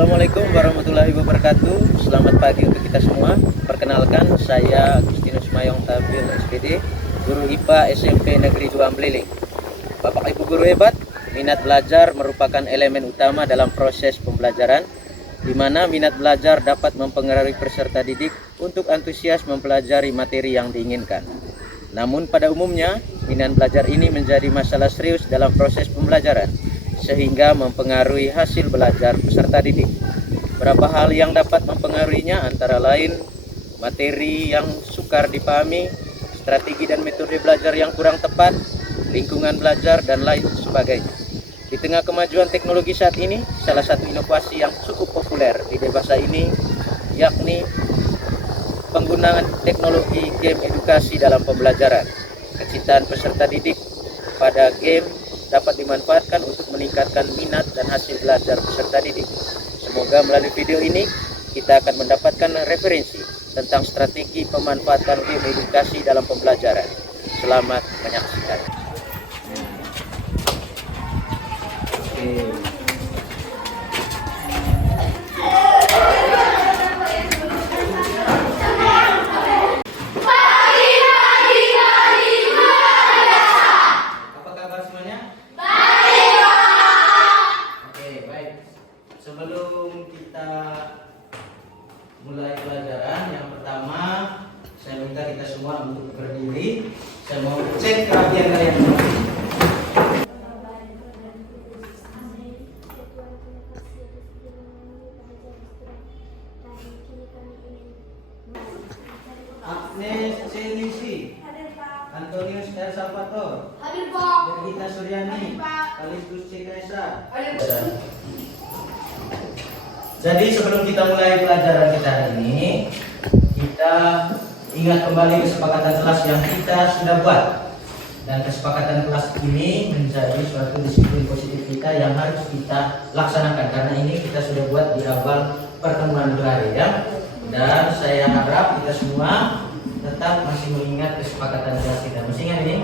Assalamualaikum warahmatullahi wabarakatuh. Selamat pagi untuk kita semua. Perkenalkan, saya Agustinus Mayong Tabil SPD, guru IPA SMP Negeri 2 Ambliling. Bapak Ibu guru hebat, minat belajar merupakan elemen utama dalam proses pembelajaran, di mana minat belajar dapat mempengaruhi peserta didik untuk antusias mempelajari materi yang diinginkan. Namun pada umumnya, minat belajar ini menjadi masalah serius dalam proses pembelajaran, sehingga mempengaruhi hasil belajar peserta didik. Beberapa hal yang dapat mempengaruhinya antara lain materi yang sukar dipahami, strategi dan metode belajar yang kurang tepat, lingkungan belajar, dan lain sebagainya. Di tengah kemajuan teknologi saat ini, salah satu inovasi yang cukup populer di dewasa ini yakni penggunaan teknologi game edukasi dalam pembelajaran. Kecintaan peserta didik pada game dapat dimanfaatkan untuk meningkatkan minat dan hasil belajar peserta didik. Semoga melalui video ini kita akan mendapatkan referensi tentang strategi pemanfaatan game edukasi dalam pembelajaran. Selamat menyaksikan. Sebelum kita mulai pelajaran, yang pertama saya minta kita semua untuk berdiri. Saya mau cek kerapian kalian semua. Agnes Celisi, Antonius El Salvator, Hadir Pak. Gita Suryani, Hadir Pak. Kalistus C. Kaisa. Hadir. Jadi sebelum kita mulai pelajaran kita hari ini, kita ingat kembali kesepakatan kelas yang kita sudah buat. Dan kesepakatan kelas ini menjadi suatu disiplin positif kita yang harus kita laksanakan, karena ini kita sudah buat di awal pertemuan hari ya. Dan saya harap kita semua tetap masih mengingat kesepakatan kelas kita. Masih ingat ini?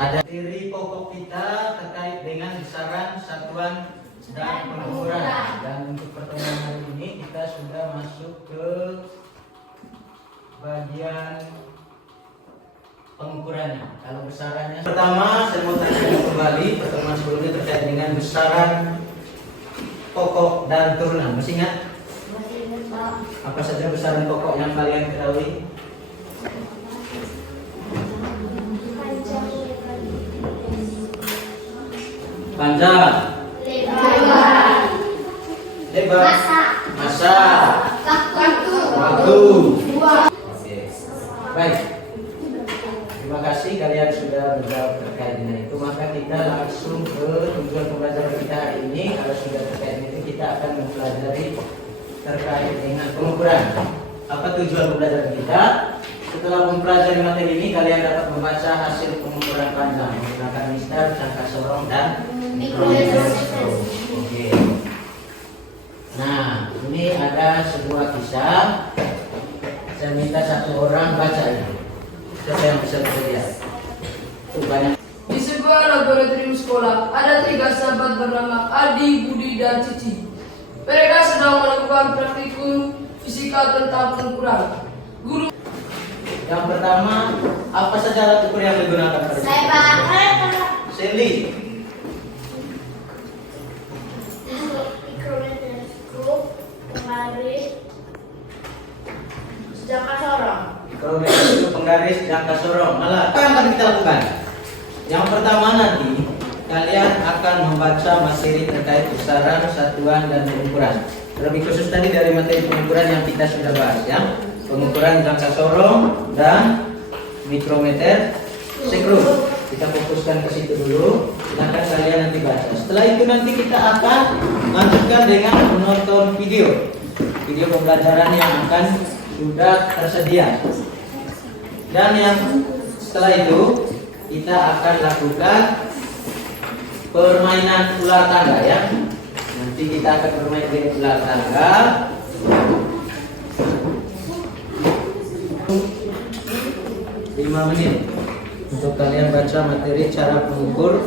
Ada materi pokok kita terkait dengan besaran, satuan, dan pengukuran. Dan untuk pertemuan hari ini kita sudah masuk ke bagian pengukurannya. Kalau besarannya, pertama saya mau tanya kembali pertemuan sebelumnya terkait dengan besaran pokok dan turunan. Masih ingat? Apa saja besaran pokok yang kalian ketahui? Panjang, lebar, masa, waktu. Oke. Baik. Terima kasih kalian sudah menjawab terkait dengan itu. Maka kita langsung ke tujuan pembelajaran kita hari ini. Kalau sudah terkait dengan itu, kita akan mempelajari terkait dengan pengukuran. Apa tujuan pembelajaran kita? Setelah mempelajari materi ini, kalian dapat membaca hasil pengukuran panjang menggunakan mistar, jangka sorong, dan mikrometer. Oke. Nah, ini ada sebuah kisah. Saya minta satu orang baca ini. Siapa yang bisa bersedia? Banyak. Di sebuah laboratorium sekolah ada 3 sahabat bernama Adi, Budi, dan Cici. Mereka sedang melakukan praktikum fisika tentang pengukuran. Guru Yang pertama, apa saja alat ukur yang digunakan pada Saya Pak. Sally. Mikroskop, penggaris, jangka sorong. Mikrometer itu penggaris, jangka sorong. Malah, apa yang akan kita lakukan? Yang pertama nanti kalian akan membaca materi terkait besaran, satuan, dan pengukuran. Lebih khusus tadi dari materi pengukuran yang kita sudah bahas ya. Pengukuran jangka sorong dan mikrometer sekrum. Kita fokuskan ke situ dulu. Silakan kalian nanti baca. Setelah itu nanti kita akan lanjutkan dengan menonton video pembelajaran yang akan sudah tersedia. Dan yang setelah itu kita akan lakukan permainan ular tangga ya. Nanti kita akan bermain dengan ular tangga. 5 menit untuk kalian baca materi cara mengukur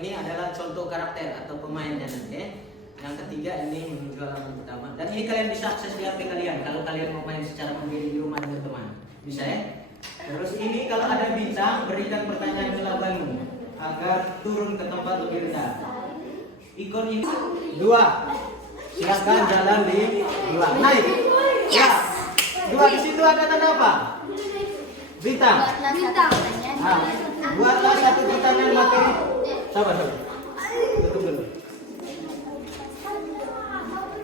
ini adalah contoh karakter atau pemainnya nanti. Yang ketiga ini menuju halaman pertama. Dan ini kalian bisa akses di HP kalian kalau kalian mau main secara mandiri di rumah dengan teman. Bisa ya? Terus ini kalau ada bintang, berikan pertanyaan ke lawanmu agar turun ke tempat lebih rendah. Ikon ini 2. Silakan jalan di 2. Naik. Ya. 2 di situ ada tanda apa? Bintang. Nah, buatlah satu pertanyaan materi. Sabar. Tutup dulu.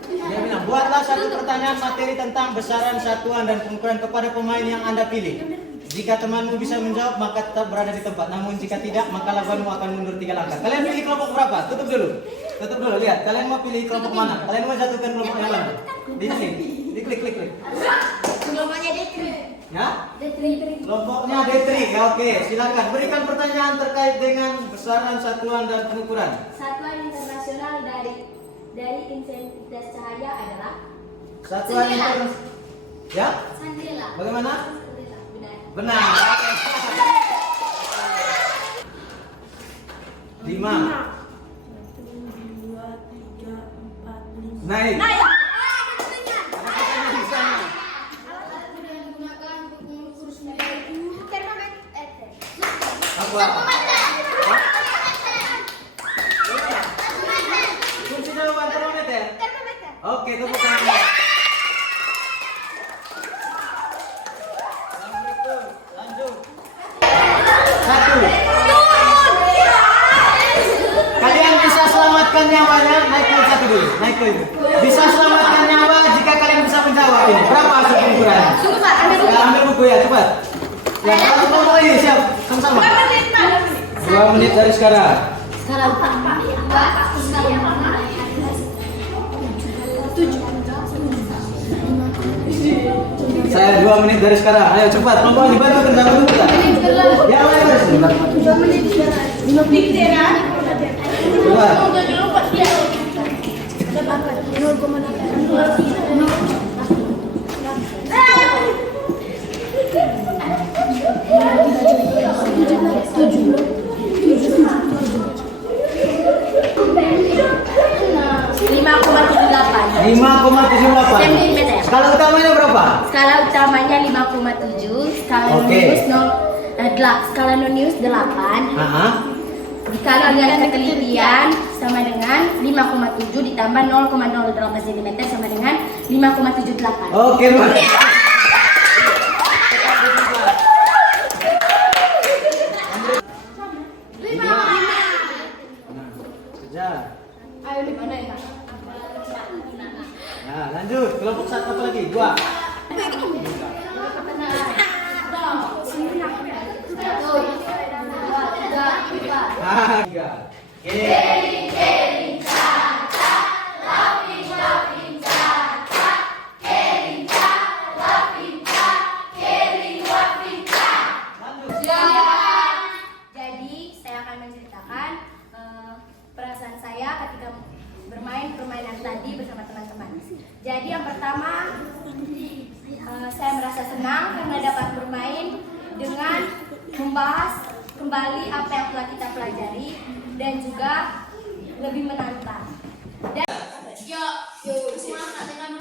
Dia bilang, buatlah satu pertanyaan materi tentang besaran, satuan, dan pengukuran kepada pemain yang Anda pilih. Jika temanmu bisa menjawab, maka tetap berada di tempat. Namun jika tidak, maka lawanmu akan mundur 3 langkah. Kalian pilih kelompok berapa? Tutup dulu. Lihat. Kalian mau pilih kelompok mana? Kalian mau jatuhkan kelompok yang mana? Di sini. Diklik. Kelompoknya D3. Ya? D3. Kelompoknya D3. Ya, oke, silakan. Berikan pertanyaan terkait dengan besaran, satuan, dan pengukuran. Satuan internasional dari intensitas cahaya adalah Satuan internasional. Ya? Candela. Bagaimana? Benar. Benar. 5. 1, 2, 3, 4, 5. Naik. Naik. Ada di sana. Alat yang digunakan untuk mengukur suhu termometer. Apa? Fungsi jawaban termometer. Oke, tepuk tangan. Lanjut. 1. Kalian bisa selamatkan nyawanya, naik ke 1 dulu, naik ke itu. Bisa selamatkan nyawa jika kalian bisa menjawab ini. Berapa hasil pengukurannya? Ya, ambil buku ya, cepat. Ya, kalau ini siap, sama-sama. 2 menit dari sekarang. Skala utama. Saya 2 menit dari sekarang. Ayo cepat, kelompok dibantu kerja dulu kita. Ya, ayo. Cepat. Sentimeter. Skala utamanya berapa? Skala utamanya 5,7, skala Oke. nonius 0, skala nonius 8. Kalau dengan ketelitian sama dengan 5,7 ditambah 0,08 cm sama dengan 5,78. Oke, Mas. Kejar. Ayo di mana ya? Nah, lanjut. Kelompok 1 apa lagi? 2. Ah, 3. Jadi saya akan menceritakan perasaan saya ketika bermain permainan tadi bersama teman-teman. Jadi yang pertama saya merasa senang karena dapat bermain dengan membahas kembali apa yang telah kita pelajari dan juga lebih menantang. Dan yuk semangat dengan